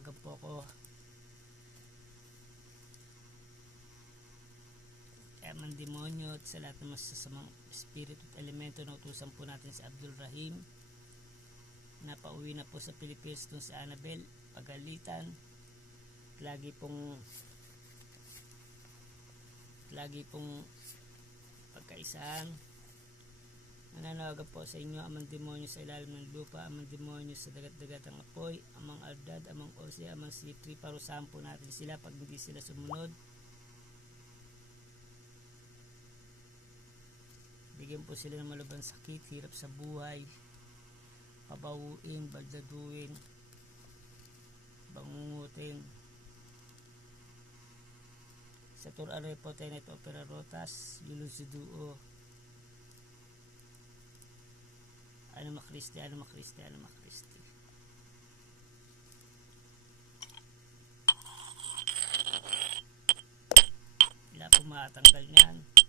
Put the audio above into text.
nananawagan po ako kaya mga demonyo at sa lahat ng masasamang espiritu at elemento na utusan po natin si Abdul Rahim. Napauwi na po sa Pilipinas dun si Annabel, pagalitan, lagi pong pagkaisahan. Nananawagan po sa inyo amang demonyo sa ilalim ng lupa, amang demonyo sa dagat-dagat ang apoy, amang Ardad, amang Ose, amang C3, parusahan po natin sila pag hindi sila sumunod. Bigyan po sila ng malubhang sakit, hirap sa buhay, pabawuin, baldaduin, bangungutin. Sa Tur Arepo, Tenet, Opera Rotas, Yulusuduo, ano makristi. Wala po makatanggal niyan.